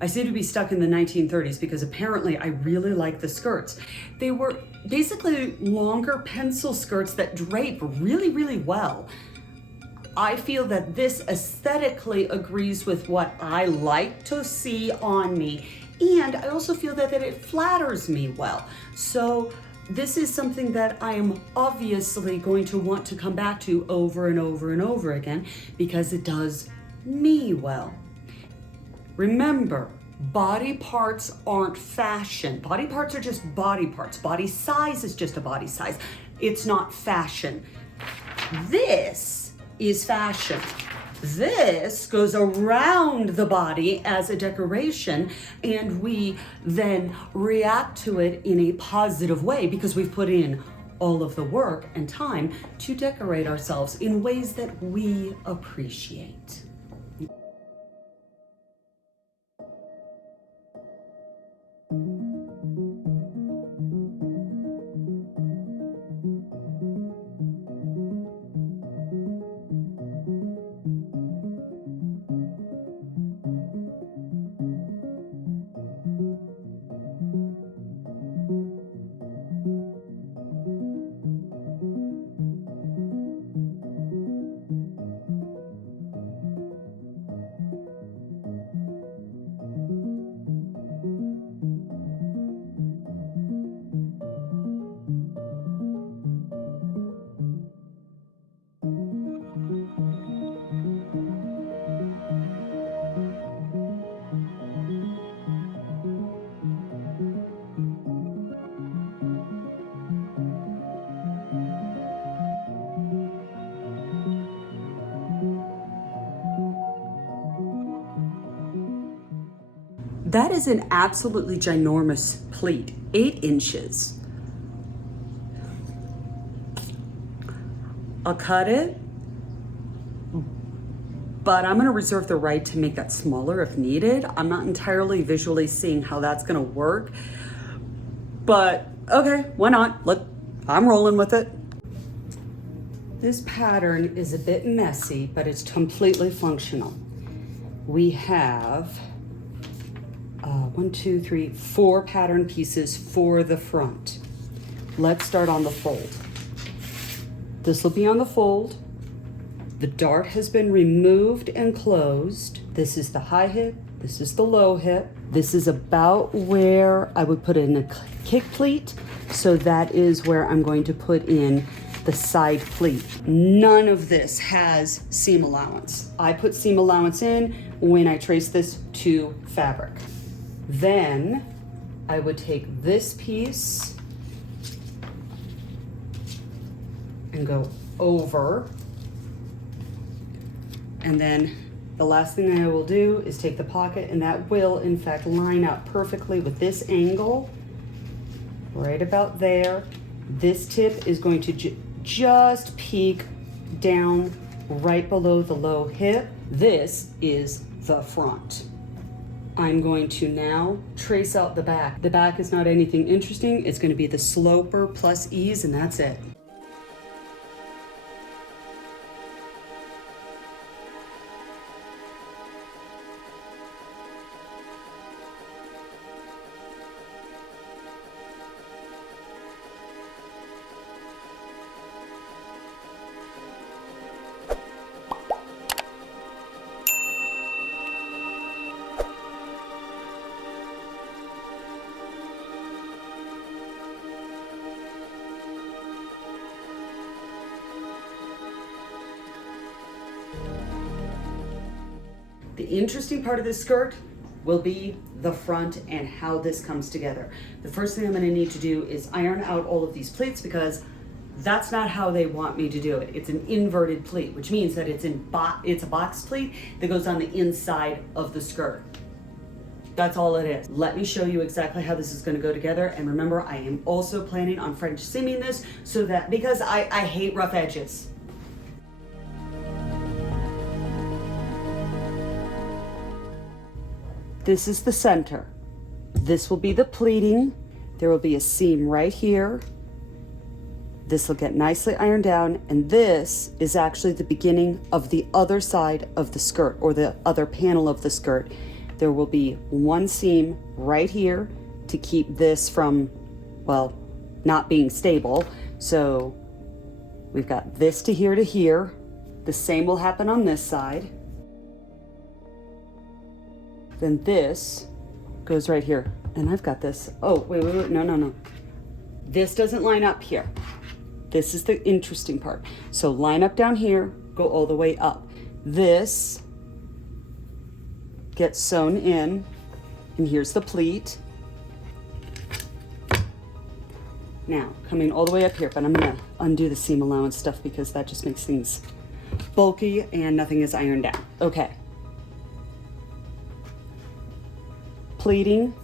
I seem to be stuck in the 1930s because apparently I really like the skirts. They were basically longer pencil skirts that drape really, really well. I feel that this aesthetically agrees with what I like to see on me, and I also feel that it flatters me well. So this is something that I am obviously going to want to come back to over and over and over again because it does me well. Remember, body parts aren't fashion. Body parts are just body parts. Body size is just a body size. It's not fashion. This is fashion. This goes around the body as a decoration, and we then react to it in a positive way because we've put in all of the work and time to decorate ourselves in ways that we appreciate. That is an absolutely ginormous pleat, 8 inches. I'll cut it, but I'm gonna reserve the right to make that smaller if needed. I'm not entirely visually seeing how that's gonna work, but okay, why not? I'm rolling with it. This pattern is a bit messy, but it's completely functional. We have 4 pattern pieces for the front. Let's start on the fold. This will be on the fold. The dart has been removed and closed. This is the high hip, this is the low hip. This is about where I would put in a kick pleat, so that is where I'm going to put in the side pleat. None of this has seam allowance. I put seam allowance in when I trace this to fabric. Then I would take this piece and go over. And then the last thing I will do is take the pocket, and that will in fact line up perfectly with this angle, right about there. This tip is going to just peek down right below the low hip. This is the front. I'm going to now trace out the back. The back is not anything interesting. It's going to be the sloper plus ease, and that's it. The interesting part of this skirt will be the front and how this comes together. The first thing I'm going to need to do is iron out all of these pleats because that's not how they want me to do it. It's an inverted pleat, which means that it's a box pleat that goes on the inside of the skirt. That's all it is. Let me show you exactly how this is going to go together. And remember, I am also planning on French seaming this so that, because I hate rough edges. This is the center. This will be the pleating. There will be a seam right here. This will get nicely ironed down, and this is actually the beginning of the other side of the skirt, or the other panel of the skirt. there will be one seam right here to keep this from, well, not being stable. So we've got this to here to here. The same will happen on this side. Then this goes right here. And I've got this. Oh, wait, no. This doesn't line up here. This is the interesting part. So line up down here, go all the way up. This gets sewn in, and here's the pleat. Now, coming all the way up here, but I'm gonna undo the seam allowance stuff because that just makes things bulky and nothing is ironed down. Okay. Pleating,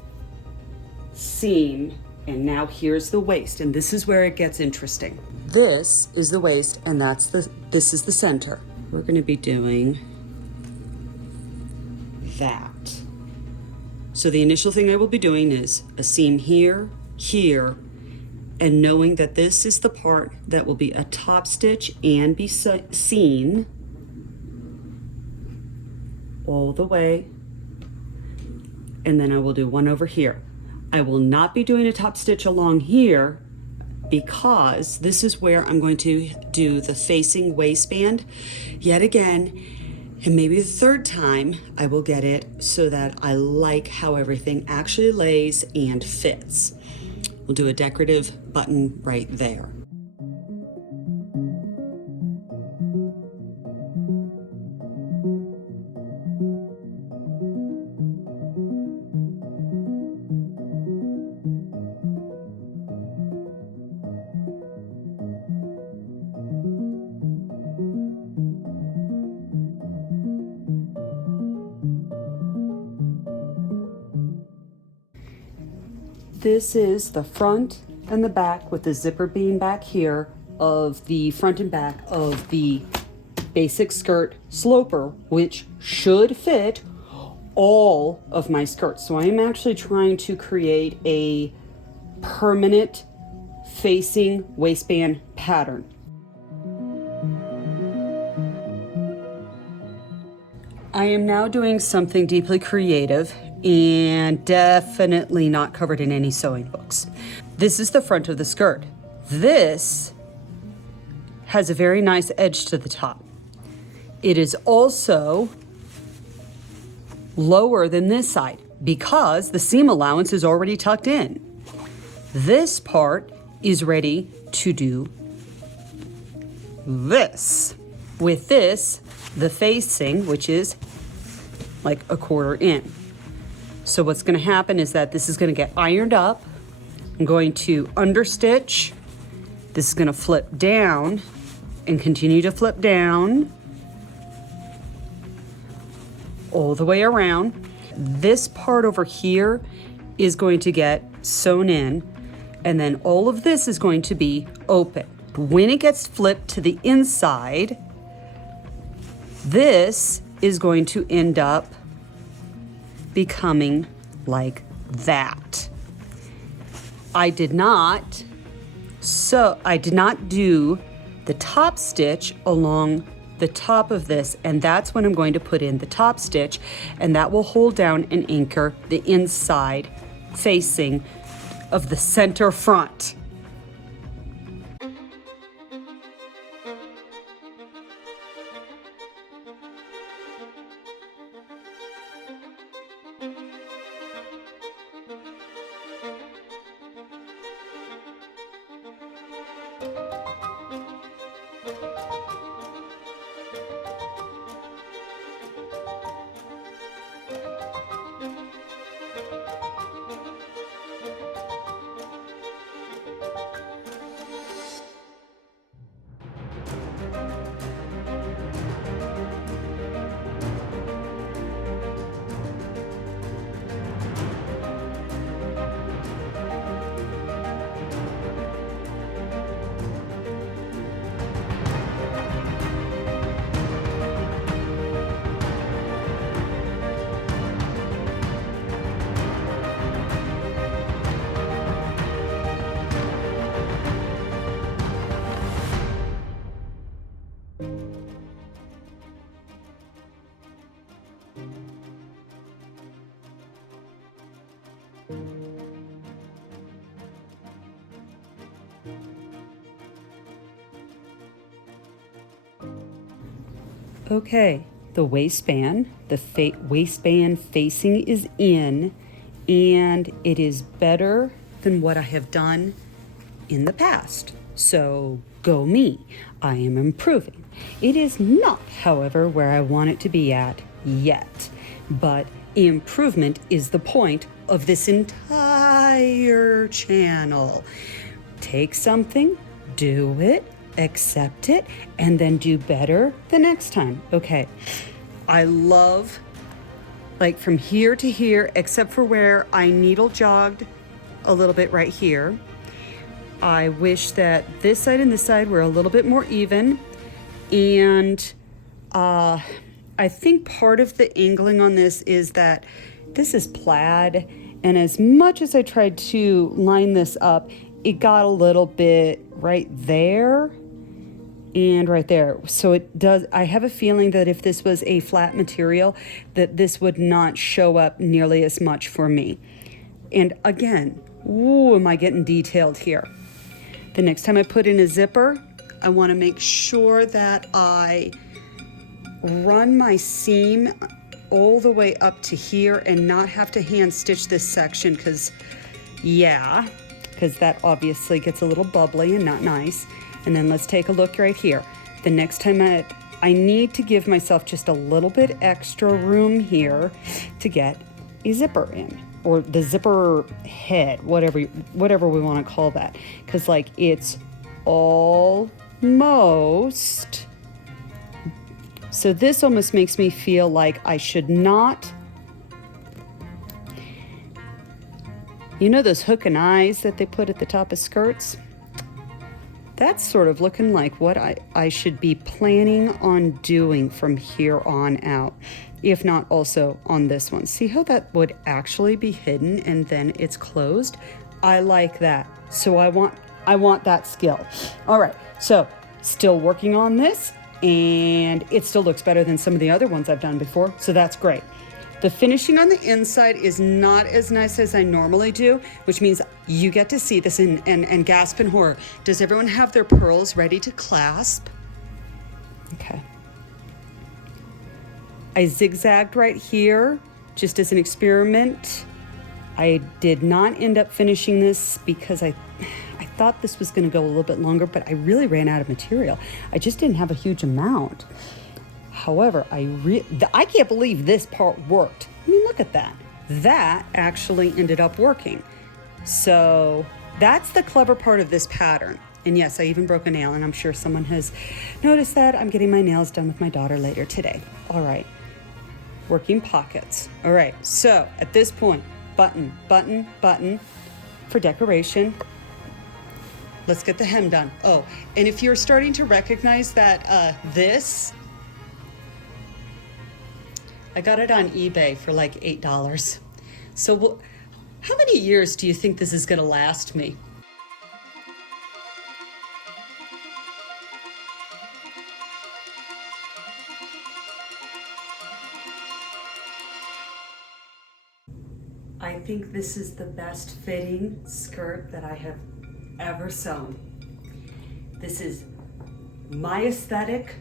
seam, and now here's the waist, and this is where it gets interesting. This is the waist, and this is the center. We're gonna be doing that. So the initial thing I will be doing is a seam here, here, and knowing that this is the part that will be a top stitch and be seen all the way. And then I will do one over here. I will not be doing a top stitch along here because this is where I'm going to do the facing waistband yet again. And maybe the third time I will get it so that I like how everything actually lays and fits. We'll do a decorative button right there. This is the front and the back with the zipper being back here of the front and back of the basic skirt sloper, which should fit all of my skirts. So I am actually trying to create a permanent facing waistband pattern. I am now doing something deeply creative and definitely not covered in any sewing books. This is the front of the skirt. This has a very nice edge to the top. It is also lower than this side because the seam allowance is already tucked in. This part is ready to do this. With this, the facing, which is like a quarter in. So what's going to happen is that this is going to get ironed up. I'm going to understitch. This is going to flip down and continue to flip down all the way around. This part over here is going to get sewn in, and then all of this is going to be open. When it gets flipped to the inside, this is going to end up becoming like that. I did not do the top stitch along the top of this, and that's when I'm going to put in the top stitch, and that will hold down and anchor the inside facing of the center front. Okay, the waistband, waistband facing is in, and it is better than what I have done in the past. So go me, I am improving. It is not, however, where I want it to be at yet, but improvement is the point of this entire channel. Take something, do it, accept it, and then do better the next time. Okay, I love, like, from here to here, except for where I needle jogged a little bit right here. I wish that this side and this side were a little bit more even. And I think part of the angling on this is that this is plaid. And as much as I tried to line this up, it got a little bit right there and right there. So it does, I have a feeling that if this was a flat material, that this would not show up nearly as much for me. And again, ooh, am I getting detailed here? The next time I put in a zipper, I want to make sure that I run my seam all the way up to here and not have to hand stitch this section because that obviously gets a little bubbly and not nice. And then let's take a look right here. The next time I need to give myself just a little bit extra room here to get a zipper in, or the zipper head, whatever we want to call that. Because like it's almost, so this almost makes me feel like I should not, you know those hook and eyes that they put at the top of skirts? That's sort of looking like what I should be planning on doing from here on out, if not also on this one. See how that would actually be hidden and then it's closed? I like that. So I want that skill. All right, so still working on this, and it still looks better than some of the other ones I've done before, so that's great. The finishing on the inside is not as nice as I normally do, which means you get to see this and gasp in horror. Does everyone have their pearls ready to clasp? Okay. I zigzagged right here just as an experiment. I did not end up finishing this because I thought this was going to go a little bit longer, but I really ran out of material. I just didn't have a huge amount. However, I can't believe this part worked. I mean, look at that. That actually ended up working. So that's the clever part of this pattern. And yes, I even broke a nail, and I'm sure someone has noticed that. I'm getting my nails done with my daughter later today. All right, working pockets. All right, so at this point, button, button, button for decoration. Let's get the hem done. Oh, and if you're starting to recognize that this, I got it on eBay for like $8. So how many years do you think this is gonna last me? I think this is the best fitting skirt that I have ever sewn. This is my aesthetic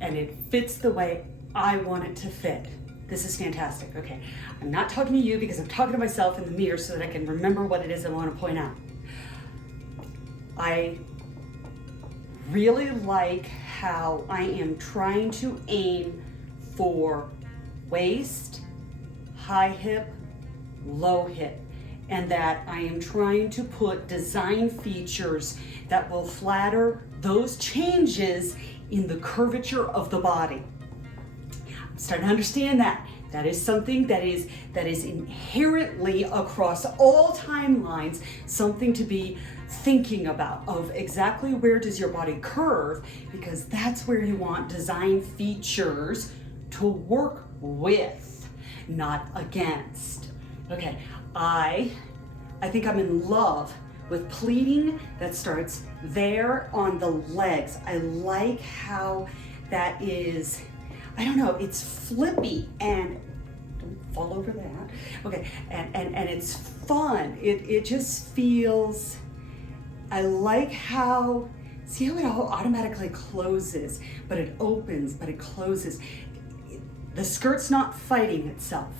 and it fits the way I want it to fit. This is fantastic. Okay, I'm not talking to you because I'm talking to myself in the mirror so that I can remember what it is I want to point out. I really like how I am trying to aim for waist, high hip, low hip, and that I am trying to put design features that will flatter those changes in the curvature of the body. I'm starting to understand that. That is something that is inherently across all timelines, something to be thinking about, of exactly where does your body curve, because that's where you want design features to work with, not against. Okay, I think I'm in love with pleating that starts there on the legs. I like how that is, I don't know, it's flippy and don't fall over that. Okay, and it's fun. It just feels, I like how See how it all automatically closes, but it opens, but it closes. The skirt's not fighting itself.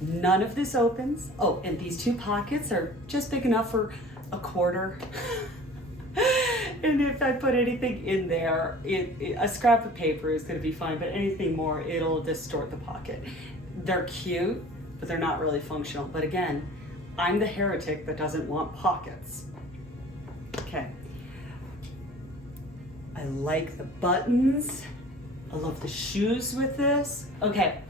None of this opens. Oh, and these two pockets are just big enough for a quarter. And if I put anything in there, a scrap of paper is going to be fine, but anything more, it'll distort the pocket. They're cute, but they're not really functional. But again, I'm the heretic that doesn't want pockets. Okay. I like the buttons. I love the shoes with this. Okay,